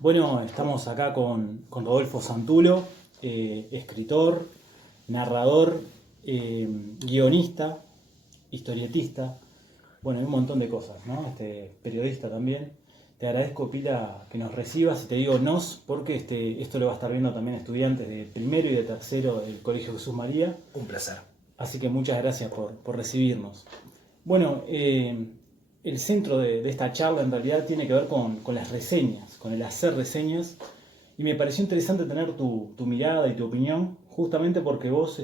Bueno, estamos acá con Rodolfo Santulo, escritor, narrador, guionista, historietista, bueno, y un montón de cosas, ¿no? Periodista también. Te agradezco, Pila, que nos recibas y te digo nos, porque esto lo va a estar viendo también estudiantes de primero y de tercero del Colegio Jesús María. Un placer. Así que muchas gracias por recibirnos. Bueno, el centro de esta charla en realidad tiene que ver con las reseñas, con el hacer reseñas. Y me pareció interesante tener tu mirada y tu opinión, justamente porque vos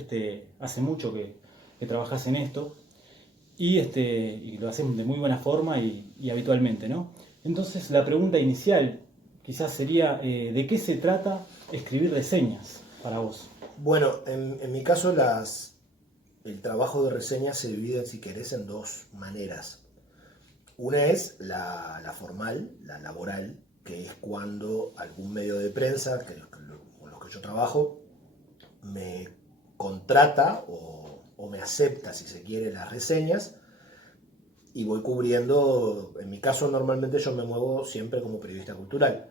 hace mucho que trabajás en esto y lo haces de muy buena forma y habitualmente, ¿no? Entonces la pregunta inicial quizás sería, ¿de qué se trata escribir reseñas para vos? Bueno, en mi caso el trabajo de reseña se divide, si querés, en dos maneras. Una es la formal, la laboral, que es cuando algún medio de prensa con los que yo trabajo me contrata o me acepta, si se quiere, las reseñas y voy cubriendo. En mi caso, normalmente yo me muevo siempre como periodista cultural.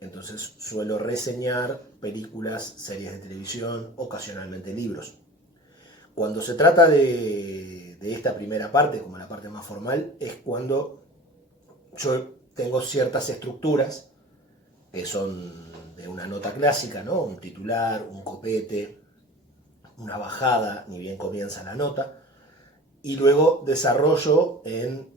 Entonces suelo reseñar películas, series de televisión, ocasionalmente libros. Cuando se trata de esta primera parte, como la parte más formal, es cuando yo tengo ciertas estructuras que son de una nota clásica, ¿no? Un titular, un copete, una bajada, ni bien comienza la nota, y luego desarrollo en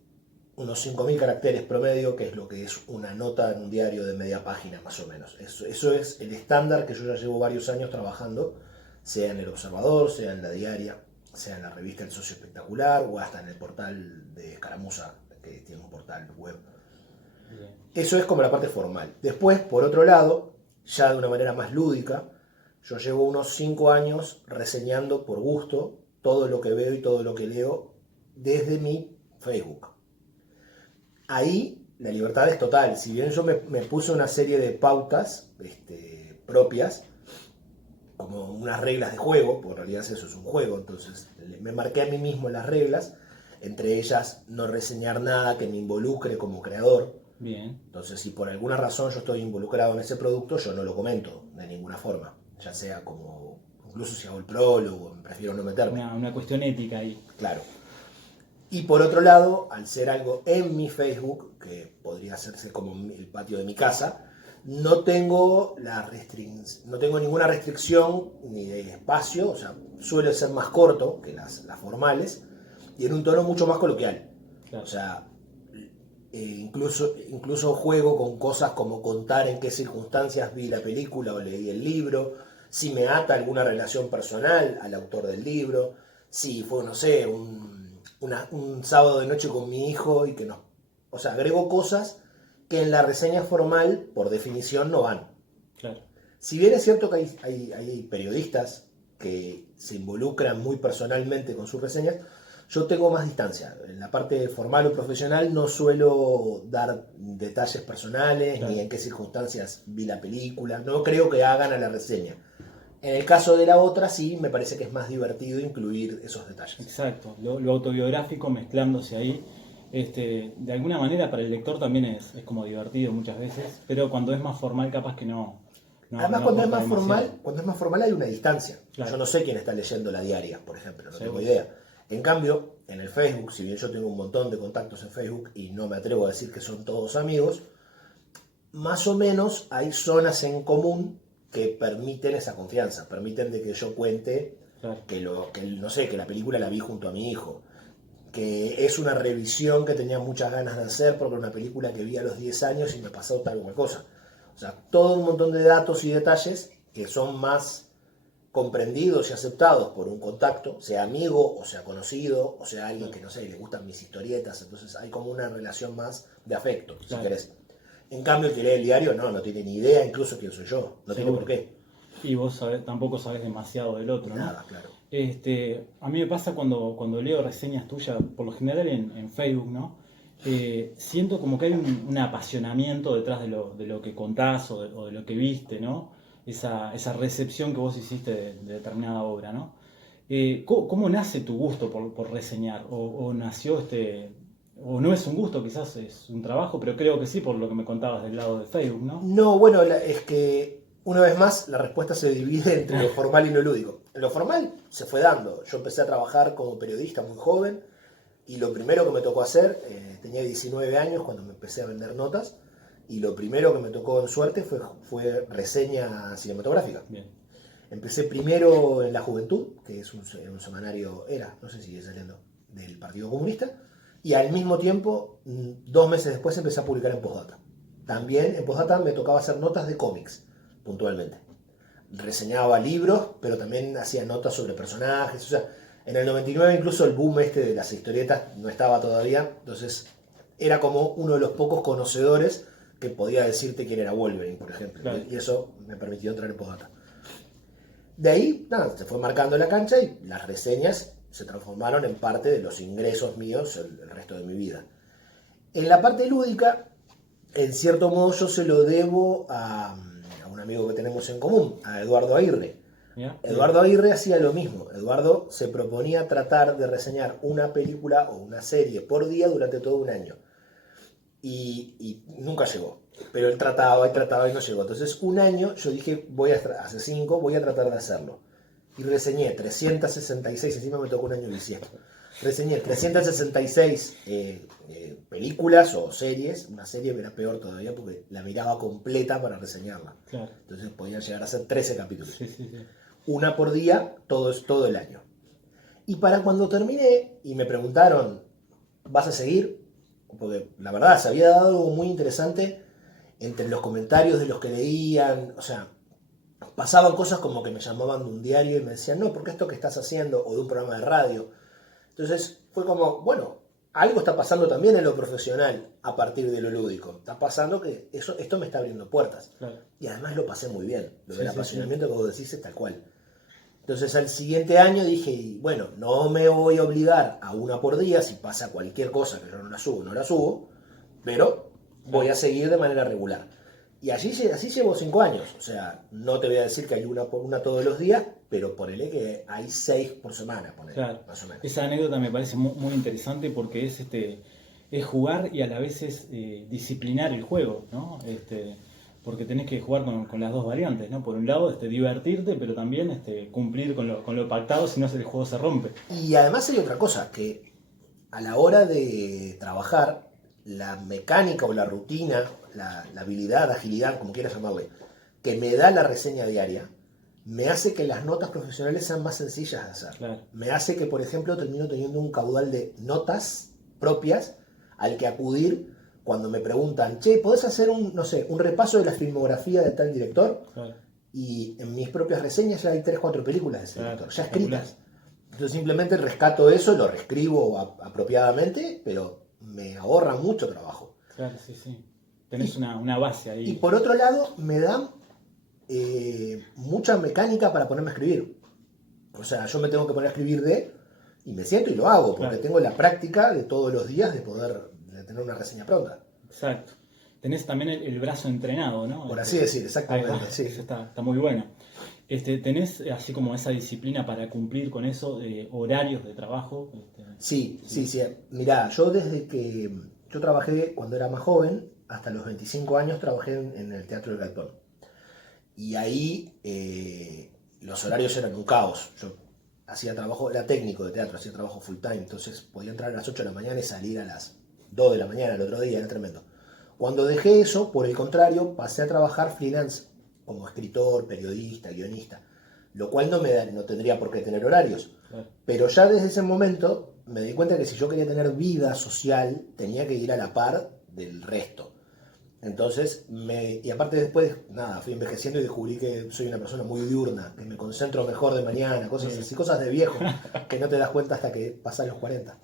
unos 5.000 caracteres promedio, que es lo que es una nota en un diario de media página más o menos. Eso es el estándar que yo ya llevo varios años trabajando, sea en El Observador, sea en La Diaria, sea en la revista El Socio Espectacular o hasta en el portal de Escaramuza, que tiene un portal web. Bien. Eso es como la parte formal. Después, por otro lado, ya de una manera más lúdica, yo llevo unos 5 años reseñando por gusto todo lo que veo y todo lo que leo desde mi Facebook. Ahí la libertad es total. Si bien yo me puse una serie de pautas propias, como unas reglas de juego, porque en realidad eso es un juego, entonces me marqué a mí mismo las reglas, entre ellas no reseñar nada que me involucre como creador. Bien. Entonces, si por alguna razón yo estoy involucrado en ese producto, yo no lo comento de ninguna forma, ya sea como, incluso si hago el prólogo, prefiero no meterme. Una cuestión ética ahí. Claro. Y por otro lado, al ser algo en mi Facebook, que podría hacerse como el patio de mi casa, no tengo ninguna restricción ni de espacio, o sea, suele ser más corto que las formales y en un tono mucho más coloquial. Claro. O sea, incluso juego con cosas como contar en qué circunstancias vi la película o leí el libro, si me ata alguna relación personal al autor del libro, si fue, no sé, un sábado de noche con mi hijo y que no. O sea, agrego cosas que en la reseña formal, por definición, no van. Claro. Si bien es cierto que hay periodistas que se involucran muy personalmente con sus reseñas, yo tengo más distancia. En la parte formal o profesional no suelo dar detalles personales, Claro. ni en qué circunstancias vi la película. No creo que hagan a la reseña. En el caso de la otra, sí, me parece que es más divertido incluir esos detalles. Exacto, lo autobiográfico mezclándose ahí. De alguna manera para el lector también es como divertido muchas veces, pero cuando es más formal capaz que Además, no aporta demasiado. cuando es más formal hay una distancia. Yo Claro, no sé quién está leyendo la diaria, por ejemplo, no tengo seguro. idea. En cambio, en el Facebook, si bien yo tengo un montón de contactos en Facebook y no me atrevo a decir que son todos amigos, más o menos hay zonas en común que permiten esa confianza, permiten de que yo cuente Claro, no sé, que la película la vi junto a mi hijo, que es una revisión que tenía muchas ganas de hacer porque era una película que vi a los 10 años y me pasó tal o cual cosa. O sea, todo un montón de datos y detalles que son más comprendidos y aceptados por un contacto, sea amigo o sea conocido, o sea alguien claro, que, no sé, le gustan mis historietas, entonces hay como una relación más de afecto, si claro, querés. En cambio, el que lee el diario no tiene ni idea incluso quién soy yo, no tiene por seguro. qué. Y vos tampoco sabés demasiado del otro, ¿no? Nada, claro. A mí me pasa cuando leo reseñas tuyas, por lo general en Facebook, ¿no? Siento como que hay un apasionamiento detrás de lo que contás o de lo que viste, ¿no? Esa recepción que vos hiciste de determinada obra, ¿no? ¿Cómo nace tu gusto por reseñar? O nació o no es un gusto, quizás es un trabajo, pero creo que sí, por lo que me contabas del lado de Facebook, ¿no? No, bueno, es que una vez más la respuesta se divide entre lo formal y lo lúdico. En lo formal se fue dando. Yo empecé a trabajar como periodista muy joven y lo primero que me tocó hacer, tenía 19 años cuando me empecé a vender notas, y lo primero que me tocó en suerte fue reseña cinematográfica. Bien. Empecé primero en La Juventud, que es un semanario, no sé si sigue saliendo, del Partido Comunista, y al mismo tiempo, 2 meses después, empecé a publicar en Postdata. También en Postdata me tocaba hacer notas de cómics, puntualmente. Reseñaba libros, pero también hacía notas sobre personajes. O sea, en el 99 incluso el boom de las historietas no estaba todavía, entonces era como uno de los pocos conocedores que podía decirte quién era Wolverine, por ejemplo. Claro. Y eso me permitió traer Postdata. De ahí, nada, se fue marcando la cancha y las reseñas se transformaron en parte de los ingresos míos el resto de mi vida. En la parte lúdica, en cierto modo yo se lo debo a un amigo que tenemos en común, a Eduardo Aguirre. Yeah. Eduardo Aguirre hacía lo mismo. Eduardo se proponía tratar de reseñar una película o una serie por día durante todo un año. Y nunca llegó. Pero él trataba y no llegó. Entonces, un año yo dije, hace 5, voy a tratar de hacerlo. Y reseñé 366, encima me tocó un año bisiesto. Reseñé 366 películas o series. Una serie era peor todavía porque la miraba completa para reseñarla. Claro. Entonces podían llegar a ser 13 capítulos. Sí. Una por día, todo el año. Y para cuando terminé y me preguntaron, ¿vas a seguir? Porque la verdad se había dado algo muy interesante entre los comentarios de los que leían. O sea, pasaban cosas como que me llamaban de un diario y me decían, no, porque esto que estás haciendo, o de un programa de radio. Entonces fue como, bueno, algo está pasando también en lo profesional a partir de lo lúdico. Está pasando que esto me está abriendo puertas. Claro. Y además lo pasé muy bien. Lo del apasionamiento que vos decís es tal cual. Entonces al siguiente año dije, bueno, no me voy a obligar a una por día, si pasa cualquier cosa que yo no la subo, pero voy a seguir de manera regular. Y así llevo 5 años. O sea, no te voy a decir que hay una todos los días, pero ponele que hay 6 por semana, claro. Más o menos. Esa anécdota me parece muy, muy interesante porque es jugar y a la vez es disciplinar el juego, ¿no? Porque tenés que jugar con las dos variantes, ¿no? Por un lado, divertirte, pero también cumplir con lo pactado, si no el juego se rompe. Y además hay otra cosa, que a la hora de trabajar, la mecánica o la rutina, la habilidad, agilidad, como quieras llamarle, que me da la reseña diaria, me hace que las notas profesionales sean más sencillas de hacer. Claro. Me hace que, por ejemplo, termino teniendo un caudal de notas propias al que acudir cuando me preguntan, che, ¿podés hacer un repaso de la filmografía de tal director? Claro. Y en mis propias reseñas ya hay 3-4 películas de ese director, ya escritas. Entonces simplemente rescato eso, lo reescribo apropiadamente, pero me ahorra mucho trabajo. Claro, sí. Tenés una base ahí. Y por otro lado, me dan mucha mecánica para ponerme a escribir. O sea, yo me tengo que poner a escribir y me siento y lo hago, porque tengo la práctica de todos los días de tener una reseña pronta. Exacto. Tenés también el brazo entrenado, ¿no? Por así decir, exactamente. Sí. Eso está muy bueno. ¿Tenés así como esa disciplina para cumplir con eso, horarios de trabajo? Sí. Mirá, yo desde que yo trabajé cuando era más joven, hasta los 25 años trabajé en el Teatro del Galpón. Y ahí los horarios eran un caos. Yo hacía trabajo, era técnico de teatro, hacía trabajo full time, entonces podía entrar a las 8 de la mañana y salir a las 2 de la mañana el otro día, era tremendo. Cuando dejé eso, por el contrario, pasé a trabajar freelance, como escritor, periodista, guionista, lo cual no tendría por qué tener horarios. Claro. Pero ya desde ese momento me di cuenta que si yo quería tener vida social, tenía que ir a la par del resto. Entonces, y aparte después, fui envejeciendo y descubrí que soy una persona muy diurna, que me concentro mejor de mañana, cosas así, cosas de viejo, que no te das cuenta hasta que pasan los 40.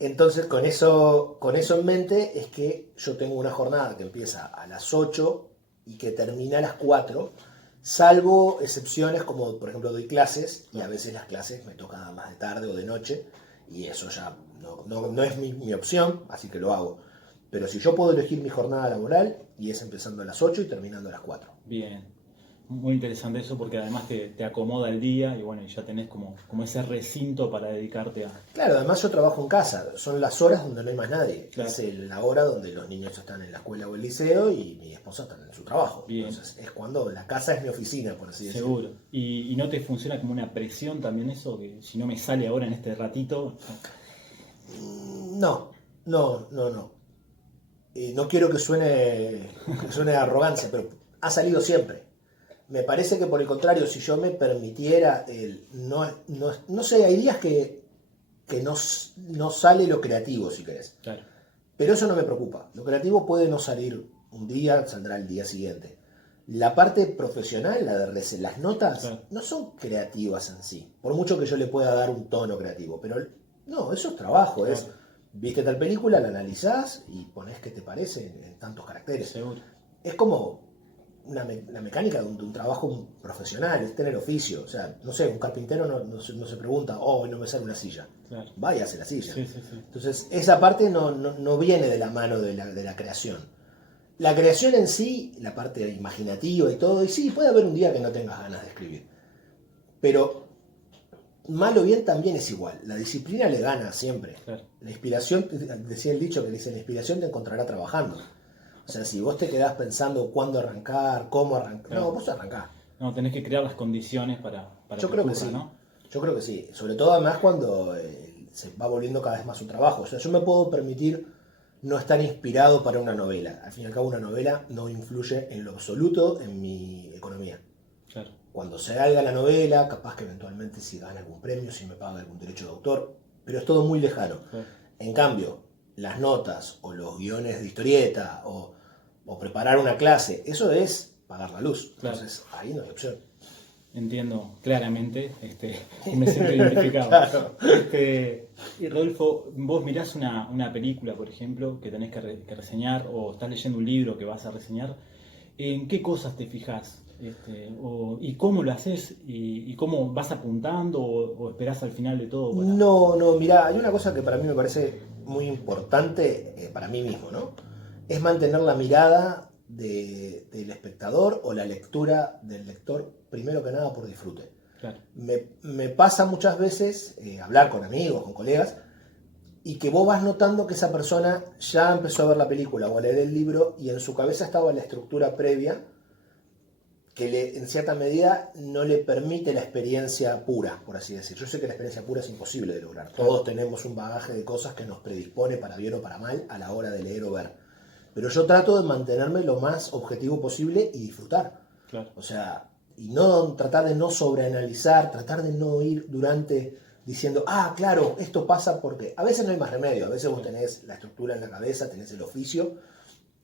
Entonces, con eso en mente, es que yo tengo una jornada que empieza a las 8 y que termina a las 4, salvo excepciones como, por ejemplo, doy clases, y a veces las clases me tocan más de tarde o de noche, y eso ya no es mi opción, así que lo hago. Pero si yo puedo elegir mi jornada laboral, y es empezando a las 8 y terminando a las 4. Bien. Muy interesante eso porque además te acomoda el día y bueno, y ya tenés como ese recinto para dedicarte a... Claro, además yo trabajo en casa, son las horas donde no hay más nadie. Claro. Es la hora donde los niños están en la escuela o el liceo y mi esposa está en su trabajo. Bien. Entonces es cuando la casa es mi oficina, por así decirlo. Seguro. ¿Y no te funciona como una presión también eso? Que si no me sale ahora en este ratito... No, no. No quiero que suene a arrogancia, pero ha salido siempre. Me parece que por el contrario, si yo me permitiera no sé, hay días que no sale lo creativo, si querés. Claro. Pero eso no me preocupa. Lo creativo puede no salir un día, saldrá el día siguiente. La parte profesional, las notas, Claro. no son creativas en sí. Por mucho que yo le pueda dar un tono creativo. Pero no, eso es trabajo. Claro. Es, viste tal película, la analizás y ponés qué te parece en tantos caracteres. Seguro. Es como la mecánica de un trabajo profesional, es tener oficio. O sea, no sé, un carpintero no se pregunta, hoy no me sale una silla. Claro. Vaya a hacer la silla. Sí. Entonces, esa parte no viene de la mano de la creación. La creación en sí, la parte imaginativa y todo, y sí, puede haber un día que no tengas ganas de escribir. Pero mal o bien también es igual. La disciplina le gana siempre. Claro. La inspiración, decía el dicho que dice, la inspiración te encontrará trabajando. O sea, si vos te quedás pensando cuándo arrancar, cómo arrancar, Claro. no, vos arrancás. No, tenés que crear las condiciones para Yo creo que ocurra, sí. ¿no? Yo creo que sí. Sobre todo además cuando se va volviendo cada vez más un trabajo. O sea, yo me puedo permitir no estar inspirado para una novela. Al fin y al cabo, una novela no influye en lo absoluto en mi economía. Claro. Cuando se haga la novela, capaz que eventualmente si gana algún premio, si me paga algún derecho de autor, pero es todo muy lejano. Claro. En cambio, las notas o los guiones de historieta o preparar una clase, eso es pagar la luz. Claro. Entonces, ahí no hay opción. Entiendo claramente, y me siento identificado. Claro. Y Rodolfo, vos mirás una película, por ejemplo, que tenés que reseñar, o estás leyendo un libro que vas a reseñar, ¿en qué cosas te fijás? ¿Y cómo lo haces? ¿Y cómo vas apuntando o esperás al final de todo? No, mirá, hay una cosa que para mí me parece muy importante, para mí mismo, ¿no? Es mantener la mirada del espectador o la lectura del lector, primero que nada por disfrute. Claro. Me pasa muchas veces hablar con amigos, con colegas, y que vos vas notando que esa persona ya empezó a ver la película o a leer el libro y en su cabeza estaba la estructura previa que en cierta medida no le permite la experiencia pura, por así decir. Yo sé que la experiencia pura es imposible de lograr. Todos tenemos un bagaje de cosas que nos predispone para bien o para mal a la hora de leer o ver. Pero yo trato de mantenerme lo más objetivo posible y disfrutar. Claro. O sea, y no tratar de no sobreanalizar, tratar de no ir durante diciendo, claro, esto pasa porque... A veces no hay más remedio, a veces vos tenés la estructura en la cabeza, tenés el oficio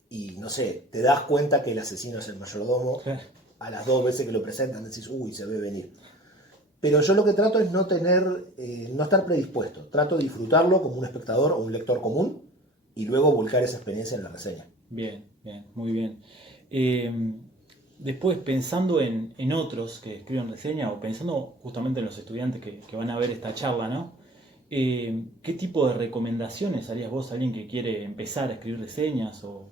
y, no sé, te das cuenta que el asesino es el mayordomo. Claro. A las 2 veces que lo presentan decís, uy, se ve venir. Pero yo lo que trato es no estar predispuesto. Trato de disfrutarlo como un espectador o un lector común y luego volcar esa experiencia en la reseña. Bien, muy bien. Después, pensando en otros que escriben reseña o pensando justamente en los estudiantes que van a ver esta charla, ¿no? ¿Qué tipo de recomendaciones harías vos a alguien que quiere empezar a escribir reseñas o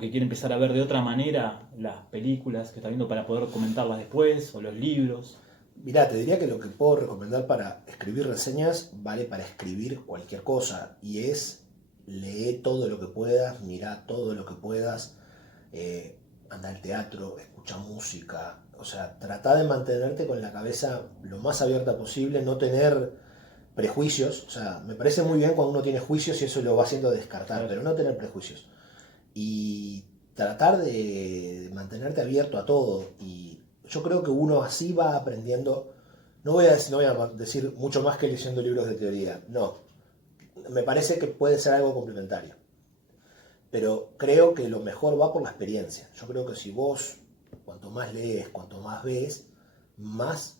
que quiere empezar a ver de otra manera las películas que está viendo para poder comentarlas después, o los libros? Mirá, te diría que lo que puedo recomendar para escribir reseñas vale para escribir cualquier cosa, y es lee todo lo que puedas, mirá todo lo que puedas, anda al teatro, escucha música, o sea, trata de mantenerte con la cabeza lo más abierta posible, no tener prejuicios. O sea, me parece muy bien cuando uno tiene juicios y eso lo va haciendo descartar, pero no tener prejuicios. Y tratar de mantenerte abierto a todo. Y yo creo que uno así va aprendiendo. No voy a decir mucho más que leyendo libros de teoría. No. Me parece que puede ser algo complementario. Pero creo que lo mejor va por la experiencia. Yo creo que si vos, cuanto más lees, cuanto más ves, más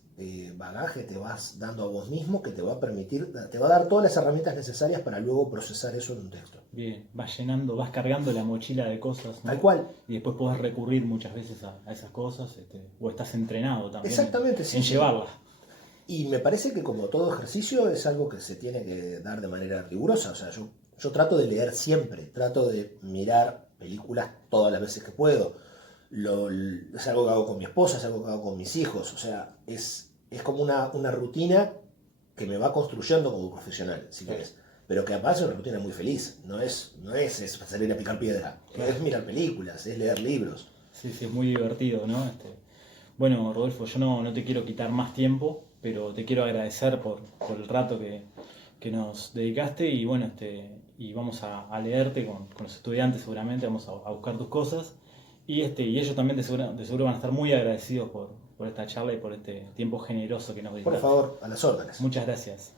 bagaje te vas dando a vos mismo, que te va a permitir, te va a dar todas las herramientas necesarias para luego procesar eso en un texto. Bien, vas cargando la mochila de cosas, ¿no? Tal cual. Y después podés recurrir muchas veces a esas cosas, o estás entrenado también Exactamente, en llevarlas. Y me parece que como todo ejercicio es algo que se tiene que dar de manera rigurosa. O sea, yo trato de leer siempre, trato de mirar películas todas las veces que puedo. es algo que hago con mi esposa, es algo que hago con mis hijos, o sea, es como una rutina que me va construyendo como profesional, si querés. Pero que aparte es una rutina muy feliz, no es salir a picar piedra, es mirar películas, es leer libros. Sí, sí, es muy divertido, ¿no? Bueno, Rodolfo, yo no te quiero quitar más tiempo, pero te quiero agradecer por el rato que nos dedicaste y bueno, y vamos a leerte con los estudiantes seguramente, vamos a buscar tus cosas y ellos también de seguro van a estar muy agradecidos por esta charla y por este tiempo generoso que nos Por dedicaste. favor, a las órdenes. Muchas gracias.